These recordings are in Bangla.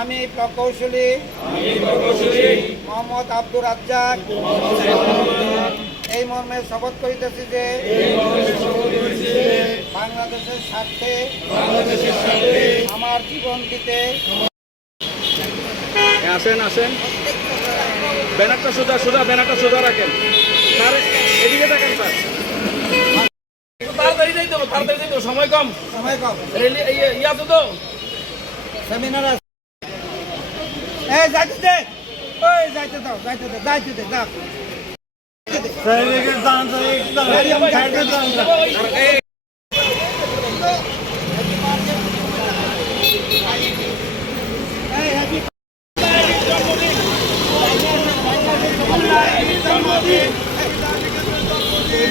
আমি প্রকৌশলী মোহাম্মদ আব্দুর রাজ্জাক। এই মর্মে শপথ করিতেছি যে, বাংলাদেশের স্বার্থে, আমার জীবন দিতে আসেন আসেন। ব্যানারটা সোজা সোজা ব্যানারটা সোজা রাখেন। স্যার, এদিকে দেখেন স্যার। তাড়াতাড়ি যাইতে হবে তাড়াতাড়ি যাইতে হবে সময় কম সময় কম রেলি ইয়ে- ইয়া তো তো সেমিনার আছে এই যাইতে দে ওই যাইতে দাও যাইতে দে যাইতে দে দাও এই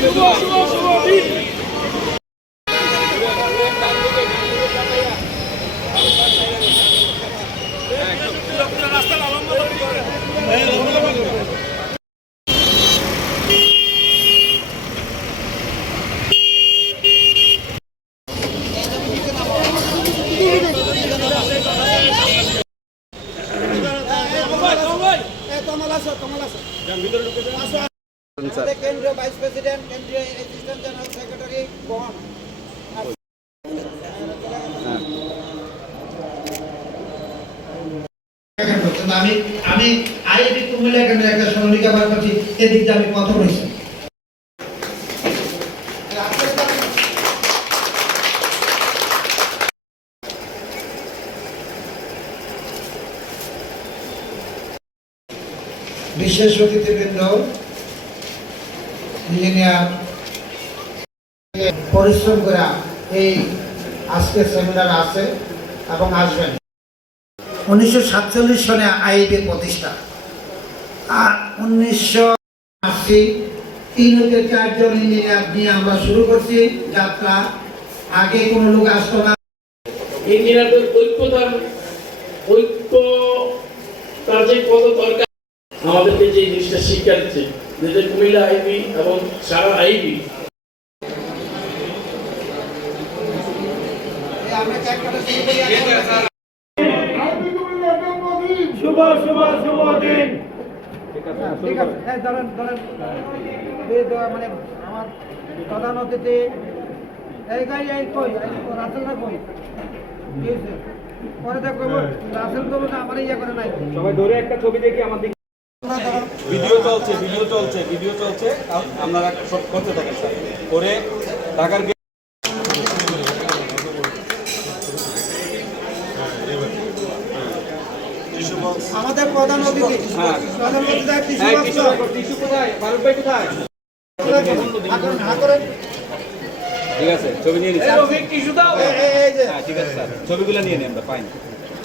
তোমাল আসো তোমাল আসো আমাদের কেন্দ্রীয় ভাইস প্রেসিডেন্ট কেন্দ্রীয় অ্যাসিস্ট্যান্ট জেনারেল সেক্রেটারি বিশেষ অতিথিবৃন্দ ইঞ্জিনিয়ার পরিশ্রম করে এই আজকের সেমিনার আছে এবং আসবেন। উনিশশো সাতচল্লিশ সনে আইবি প্রতিষ্ঠা। আর উনিশশো আশি তিন হতে চারজন ইঞ্জিনিয়ার নিয়ে আমরা শুরু করছি যাত্রা। আগে কোনো লোক আসতো না। ইঞ্জিনিয়ারদের ঐক্যতার ঐক্য তার যে কত দরকার, আমাদেরকে যে জিনিসটা শিক্ষা দিচ্ছে যেটা কুমিল্লা আইবি এবং সারা আইবি। আমরা ক্যাকটা শুরু করি এখন। শুভ শুভ শুভ দিন ঠিক আছে। এই ধরেন ধরেন। মানে আমার প্রধান অতিথি এই গাই এই কই? রাসেল না কই? কি পরে দেখব রাসেল করব না আমার ইয়ে করে নাই। সবাই ধরে একটা ছবি দেখি আমার দিকে ভিডিও চলছে ভিডিও চলছে ভিডিও চলছে। আপনারা সব করতে থাকেন স্যার। করে ঢাকার আমাদের প্রধান অতিথি। হ্যাঁ। প্রধান অতিথি টিস্যু এই বাক্স। টিস্যু পেপার, টিস্যু কোথায়? ফারুক ভাই কোথায়? হা করেন, হা করেন। ঠিক আছে ছবি নিয়ে নিচ্ছি হ্যাঁ ঠিক আছে স্যার। ছবিগুলো নিয়ে নিই আমরা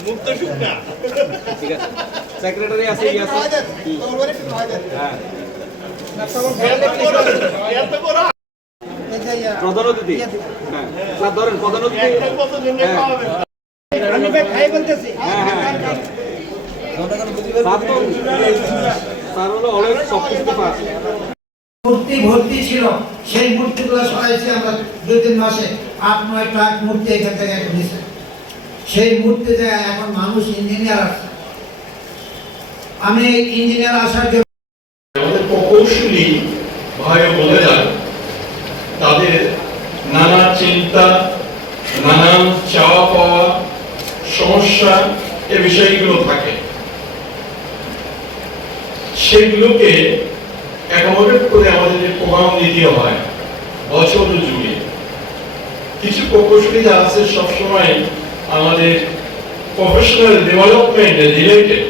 মুক্ত শুকনা ঠিক আছে। সেক্রেটারি আছে কি আছে। হ্যাঁ। প্রধান অতিথি? হ্যাঁ। স্যার ধরেন প্রধান অতিথি হ্যাঁ আমি ভাই খাই বলতেছি। হ্যাঁ, হ্যাঁ। স্যার হলো অলওয়েজ সব কিছু পাস মূর্তি ভর্তি ছিল। সেই মূর্তিগুলো সরাইছি আমরা দুই তিন মাসে। আট নয় ট্রাক মূর্তি এখান থেকে নিয়েছে সেই মূর্তি এখন মানুষ ইঞ্জিনিয়ার আছে। আমি ইঞ্জিনিয়ার আসার জন্য ভাই ও বোনেরা, তাদের নানা চিন্তা নানান চাওয়া পাওয়া সমস্যা এ বিষয়গুলো থাকে। সেগুলোকে অ্যাকোমোডেট করে আমাদের যে প্রোগ্রাম দিতে হয়, বছর জুড়ে। কিছু প্রকৌশলী যা আছে সবসময় আমাদের professional development related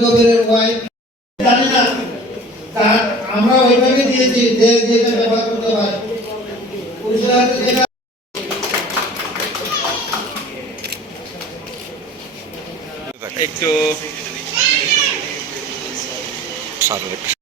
Kabir Humayun দিয়েছি যে করতে পারে একটু সারের